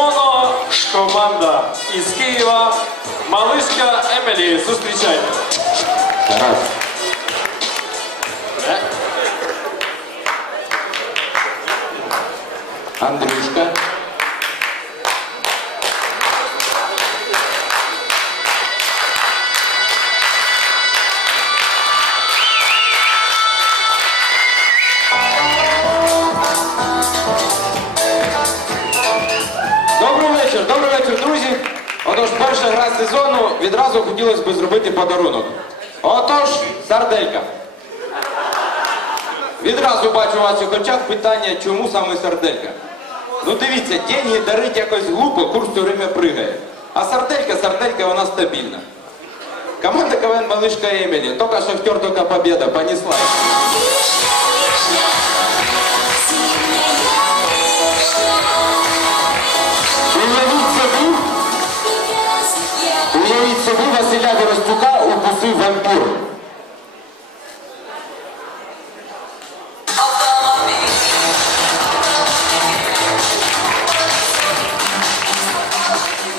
монокоманда із Києва. Малишка Емілі. Зустрічайте. Тарас. Е, Андрюшка. Отож, перша гра сезону відразу хотілося б зробити подарунок. Отож, сарделька. Відразу бачу у у очах питання, чому саме сарделька. Ну дивіться, деньги дарить якось глупо, курс все время пригає. А сарделька, сарделька, вона стабільна. Команда КВН Малышка Эмили. Только шахтер, только победа. Понесла. Укусив.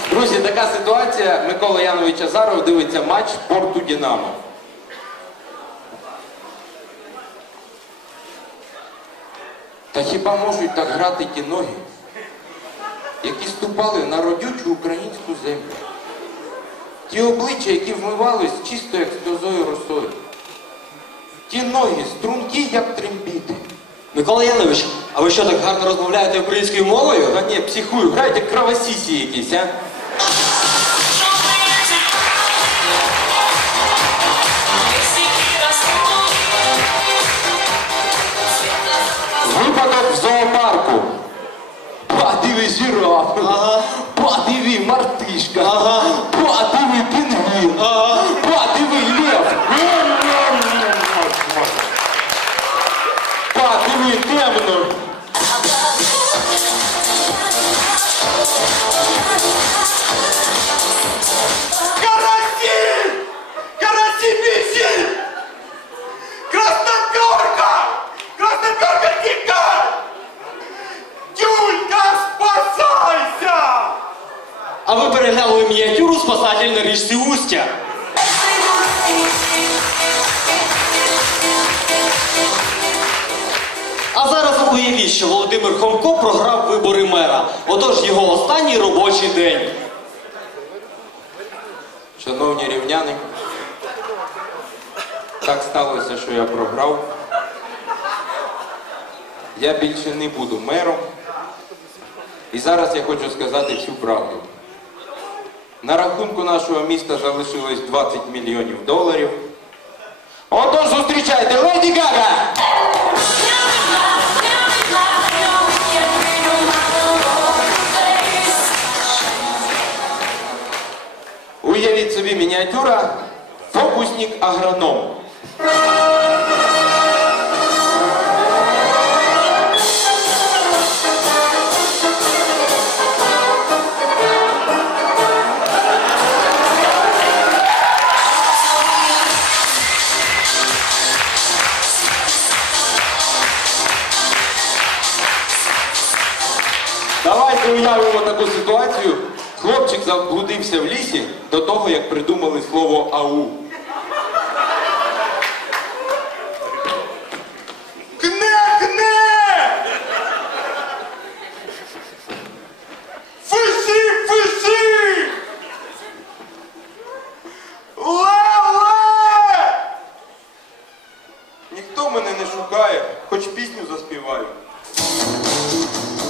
Друзі, така ситуація. Микола Янович Азаров дивиться матч порту Динамо. Та хіба можуть так грати ті ноги, які ступали на родючу українську землю? Ті обличчя, які вмивались чисто як сльозою росою. Ті ноги, стрункі, як трембіти. Микола Янович, а ви що так гарно розмовляєте українською мовою? Та ні, психую, грайте кровосісі якісь, а? Випадок в зоопарку. Подиви жираф. Ага. Подиви мартишка. Ага. А ви переглянули мініатюру спасатель на річці Устя. А зараз уявіть, що Володимир Хомко програв вибори мера. Отож його останній робочий день. Шановні рівняни, так сталося, що я програв. Я більше не буду мером. І зараз я хочу сказати всю правду. На рахунку нашого міста залишилось 20 мільйонів доларів. Отож, зустрічайте Леді Гага! Уявіть собі мініатюра фокусник-агроном. Давайте уявимо таку ситуацію. Хлопчик заблудився в лісі до того, як придумали слово ау. Кне, кне! Фиши,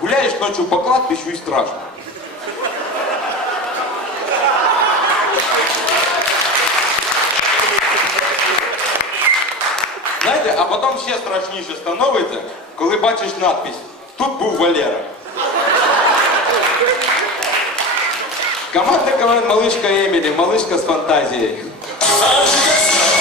гуляєш ночі по кладбищу і страшно. Знаєте, а потім ще страшніше становиться, коли бачиш надпись Тут був Валера. Команда КВН «Малышка Эмили», малышка с фантазией. Аж